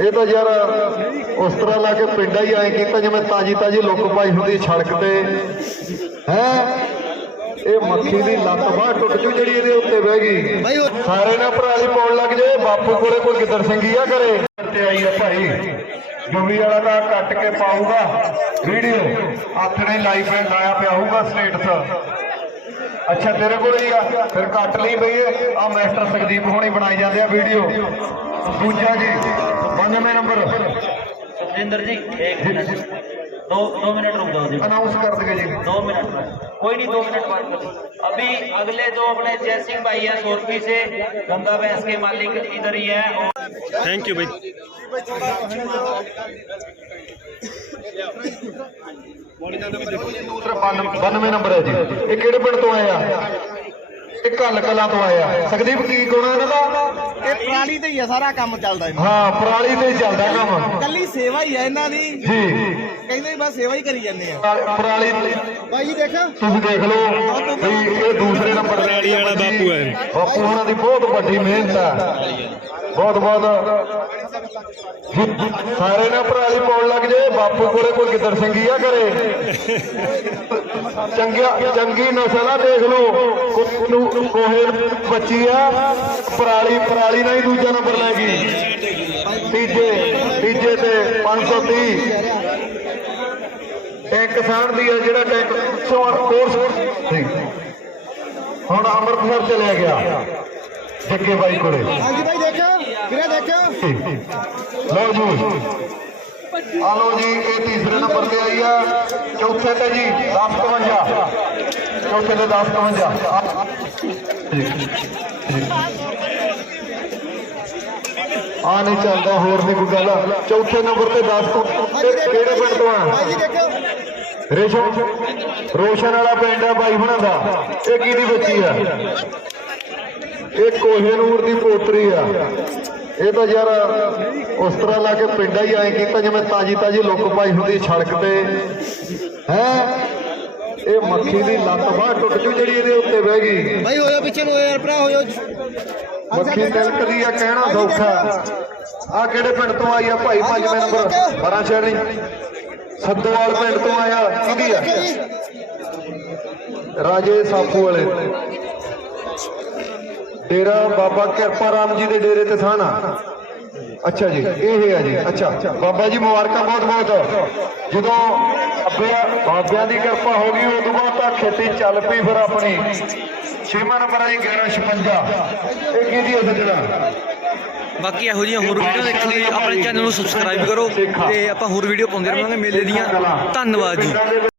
ਇਹ ਤਾਂ ਯਾਰ ਉਸ ਤਰ੍ਹਾਂ ਲਾ ਕੇ ਪਿੰਡਾ ਹੀ ਐ ਕੀਤਾ ਜਿਵੇਂ ਤਾਜੀ ਤਾਜੀ ਲੁੱਕ ਪਾਈ ਹੁੰਦੀ ਸੜਕ ਤੇ। ਹੈ? ਇਹ ਮੱਖੀ ਦੀ ਲੱਤ ਬਾਹ ਟੁੱਟ ਜੂ ਜਿਹੜੀ ਇਹਦੇ ਉੱਤੇ ਬਹਿ ਗਈ। ਸਾਰੇ ਨਾ ਪਰਾਲੀ ਪਾਉਣ ਲੱਗ ਜੇ ਬਾਪੂ ਕੋਲੇ ਕੋਈ ਗਿੱਦੜ ਸਿੰਘੀ ਆ ਕਰੇ ਤੇ ਆਈ ਆ ਭਾਈ। ਜੁਮੀ ਵਾਲਾ ਦਾ ਕੱਟ ਕੇ ਪਾਊਗਾ। ਵੀਡੀਓ ਆਥਣੇ ਲਾਈਵ ਐ ਲਾਇਆ ਪਿਆ ਹੋਊਗਾ ਸਟੇਟਸ। ਅੱਛਾ ਤੇਰੇ ਕੋਲ ਹੀ ਆ ਫਿਰ ਕੱਟ ਲਈ ਬਈ ਆ ਮਾਸਟਰ ਸੁਖਦੀਪ ਹੋਣੀ ਬਣਾਈ ਜਾਂਦੇ ਆ ਵੀਡੀਓ ਦੂਜਾ ਜੀ 92 ਨੰਬਰ सुखजिंदर जी एक मिनट दो दो मिनट रुक जाओ जी ਅਨਾਉਂਸ ਕਰ ਦਗੇ ਜੀ दो मिनट कोई नहीं दो मिनट बात करो अभी अगले जो अपने जय सिंह भाई है सोरपी से गंगा भैंस के मालिक इधर ही है और ਥੈਂਕ ਯੂ ਬਾਈ ਦੂਸਰਾ 92 ਨੰਬਰ ਹੈ ਜੀ। ਇਹ ਕਿਹੜੇ ਪਿੰਡ ਤੋਂ ਆਇਆ ਇਹ ਕੱਲ ਕਲਾਂ ਤੋਂ ਆਇਆ ਸੁਖਦੀਪ ਕੀ ਕੋਣਾ ਇਹਨਾਂ ਦਾ? ਇਹ ਪ੍ਰਾਣੀ ਤੇ ਹੀ ਆ ਸਾਰਾ ਕੰਮ ਚੱਲਦਾ ਇਹਨਾਂ। ਹਾਂ ਪਰਾਲੀ ਤੇ ਹੀ ਚੱਲਦਾ ਕੰਮ। ਕੱਲੀ ਸੇਵਾ ਹੀ ਆ ਇਹਨਾਂ ਦੀ। ਜੀ। ਕਹਿੰਦੇ ਬਸ ਸੇਵਾ ਹੀ ਕਰੀ ਜਾਂਦੇ ਆ। ਪਰਾਲੀ ਬਾਈ ਜੀ ਦੇਖੋ। ਤੁਸੀਂ ਦੇਖ ਲਓ ਵੀ ਇਹ ਦੂਸਰੇ ਨੰਬਰ ਤੇ ਪਰਾਲੀ ਵਾਲਾ ਬਾਪੂ ਹੈ। ਬਾਪੂ ਉਹਨਾਂ ਦੀ ਬਹੁਤ ਵੱਡੀ ਮਿਹਨਤ ਹੈ ਬਹੁਤ ਬਹੁਤ। ਸਾਰੇ ਨਾ ਪਰਾਲੀ ਪਾਉਣ ਲੱਗ ਜੇ, ਬਾਪੂ ਕੋਲੇ ਕੋਈ ਗਿੱਦੜ ਸਿੰਘੀ ਆ ਕਰੇ ਚੰਗਿਆ, ਚੰਗੀ ਨਸਲ ਆ ਦੇਖ ਲਓ। ਕੋਹੇ ਬੱਚੀ ਆ, ਪਰਾਲੀ ਪਰਾਲੀ ਨਾਲ ਹੀ ਦੂਜਾ ਨੰਬਰ ਲੈ ਗਈ। ਤੀਜੇ ਤੀਜੇ ਤੇ 530 ਟੈਂਕ ਕਿਸਾਨ ਦੀ ਹੈ ਜਿਹੜਾ ਟੈਂਕ ਕੋਰਸ ਸੀ ਹੁਣ ਅੰਮ੍ਰਿਤਸਰ ਚਲਿਆ ਗਿਆ। ਜੱਗੇ ਬਾਈ ਕੋਲੇ। ਹਾਂਜੀ ਬਾਈ ਦੇਖੋ ਵੀਰੇ ਦੇਖੋ ਲਓ ਜੀ। ਆ ਲਓ ਜੀ ਇਹ ਤੀਸਰੇ ਨੰਬਰ ਤੇ ਆਈ ਆ। ਚੌਥੇ ਤੇ ਜੀ 1052 ਚੌਥੇ ਤੇ 1052 ਆ ਨਹੀਂ ਚੱਲਦਾ ਹੋਰ ਨਹੀਂ ਕੋਈ ਗੱਲ। ਚੌਥੇ ਨੰਬਰ ਤੇ 10 ਤੋਂ ਕਿਹੜੇ ਪਿੰਡ ਤੋਂ ਆ? ਰੇਸ਼ਮ। ਰੋਸ਼ਨ ਵਾਲਾ ਪਿੰਡ ਆ ਬਾਈ ਹੁਣਾਂ ਦਾ। ਇਹ ਕਿਹਦੀ ਬੱਚੀ ਆ? ਇਹ ਕੋਹੇਨੂਰ ਦੀ ਪੋਤਰੀ ਆ। ਇਹ ਤਾਂ ਯਾਰ ਉਸ ਤਰ੍ਹਾਂ ਲਾ ਕੇ ਪਿੰਡਾ ਹੀ ਐ ਕੀਤਾ ਜਿਵੇਂ ਤਾਜੀ ਤਾਜੀ ਲੁੱਕ ਪਾਈ ਹੁੰਦੀ ਸੜਕ ਤੇ। ਹੈ? ਇਹ ਮੱਖੀ ਦੀ ਲੱਤ ਬਾਹ ਟੁੱਟ ਜੂ ਜਿਹੜੀ ਇਹਦੇ ਉੱਤੇ ਬਹਿ ਗਈ। ਬਾਈ ਹੋਇਓ ਪਿੱਛੇ ਨੂੰ ਯਾਰ ਭਰਾ ਹੋਇਓ। ਮੱਖੀ ਤਿਲਕਦੀ ਆ ਕਹਿਣਾ ਸੌਖਾ। ਆ ਕਿਹੜੇ ਪਿੰਡ ਤੋਂ ਆਈ ਆ ਭਾਈ? ਪੰਜਵੇਂ ਨੰਬਰ ਬੜਾ ਸ਼ਹਿਰੀ ਸੱਦੋਵਾਲ ਪਿੰਡ ਤੋਂ ਆਇਆ। ਕਿਹਦੀ ਆ? ਰਾਜੇ ਸਾਫੂ ਵਾਲੇ। ਡੇਰਾ ਬਾਬਾ ਕਿਰਪਾ ਰਾਮ ਜੀ ਦੇ ਡੇਰੇ ਤੇ ਥਾਣਾ ਅੱਛਾ ਜੀ ਇਹ ਹੈ ਜੀ। ਅੱਛਾ ਬਾਬਾ ਜੀ ਮੁਬਾਰਕਾਂ ਬਹੁਤ ਬਹੁਤ। ਜਦੋਂ ਬਾਬਿਆਂ ਬਾਬਿਆਂ ਦੀ ਕਿਰਪਾ ਹੋ ਗਈ ਉਦੋਂ ਬਾਅਦ ਤਾਂ ਖੇਤੀ ਚੱਲ ਪਈ ਫਿਰ ਆਪਣੀ। ਛੇਵਾਂ ਨੰਬਰ ਹੈ ਜੀ 1156 ਇਹ ਕਿਹਦੀ ਹੈ ਸੱਜਣਾ ਬਾਕੀ ਇਹੋ ਜਿਹੀਆਂ ਹੋਰ ਵੀਡੀਓ ਦੇਖਣ ਲਈ ਆਪਣੇ ਚੈਨਲ ਨੂੰ ਸਬਸਕ੍ਰਾਈਬ ਕਰੋ ਤੇ ਆਪਾਂ ਹੋਰ ਵੀਡੀਓ ਪਾਉਂਦੇ ਰਹਾਂਗੇ ਮੇਲੇ ਦੀਆਂ। ਧੰਨਵਾਦ ਜੀ।